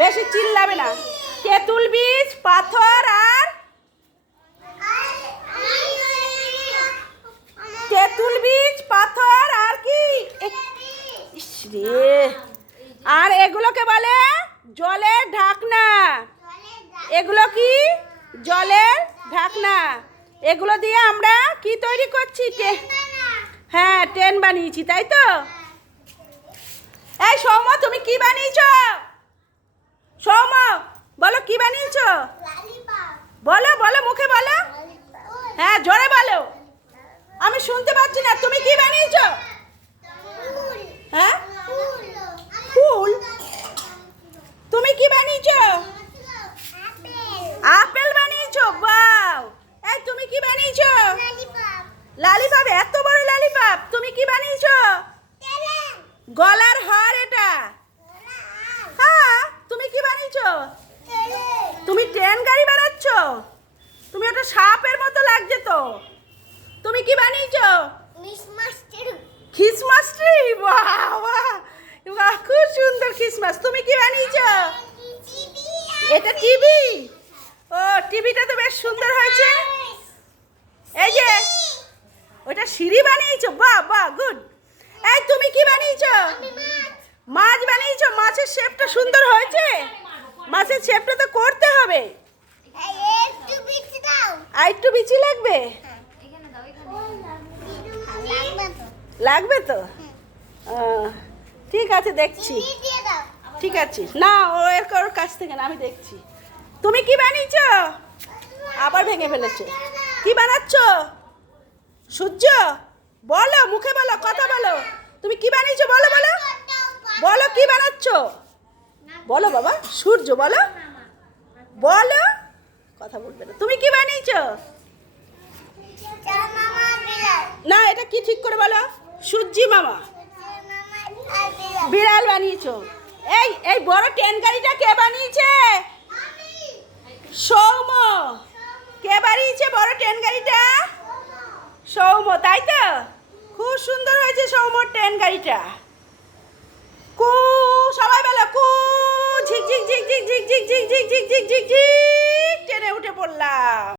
বেশি চিল্লাবে না। তেঁতুল বীজ, পাথর আর তেঁতুল বীজ, পাথর আর কি ইস রে, আর এগুলোকে বলে জলের ঢাকনা। এগুলো কি জলের ঢাকনা। এগুলো দিয়ে আমরা কি তৈরি করছি? হ্যাঁ, ট্রেন বানিয়েছি, তাই তো? এই সৌম, তুমি কি বানিয়েছো? সৌম, বলো কি বানিয়েছো? বলো বলো, মুখে বলো। হ্যাঁ, জোরে বলো, আমি শুনতে পাচ্ছি না। তুমি কি বানিয়েছো? হ্যাঁ, ফুল। তুমি কি বানিয়েছো? আপেল বানিয়েছো? বাও। এই তুমি কি বানিয়েছো? লালিপাপ। এত বড় লালিপাপ। তুমি কি বানিয়েছো? গলার হার। এটা হ্যাঁ, তুমি কি বানিয়েছো? তুমি ট্রেন গাড়ি বানাচ্ছ? তুমি ওটা সাপের মতো লাগছে তো। তুমি কি বানিয়েছো? Christmas tree. বাহ, খুব সুন্দর খ্রিসমাস। তুমি কি বানিয়েছো? এটা টিভি। ও, টিভিটা তো বেশ সুন্দর হয়েছে। এই যে ওটা সিঁড়ি বানিয়েছো। বাহ বাহ, গুড। এই তুমি কি বানিয়েছো? মাছ বানিয়েছো। মাছের শেপটা সুন্দর হয়েছে। মাছের শেপটা তো করতে হবে। আর একটু বিচি লাগবে। লাগবে তো। ঠিক আছে, দেখছি। ঠিক আছে, না ও এর কাছ থেকে না, আমি দেখছি। তুমি কি বানিয়েছো? আবার ভেঙে ফেলেছো। কি বানাচ্ছ? সূর্য। বলো, মুখে বলো, কথা বলো। তুমি কি বানিয়েছো? বলো বলো বলো, কি বানাচ্ছ? বলো বাবা, সূর্য বলো। বলো, কথা বলবে না। তুমি কি বানিয়েছো? না, এটা কি ঠিক করে বলো। সূর্যি মামা। বিড়াল বানিয়েছো। এই এই বড় ট্রেন গাড়িটা কে বানিয়েছে? সৌম। কে বানিয়েছে বড় ট্রেন গাড়িটা? সৌম, তাই তো? খুব সুন্দর হয়েছে সৌমর ট্রেন গাড়িটা। কু, সবাই বলো কু। ঝিক ঝিক ঝিক ঝিক ঝিক ঝিক ঝিক ঝিক ঝিক ঝিক ঝিক ঝিক, ট্রেনে উঠে পড়লাম।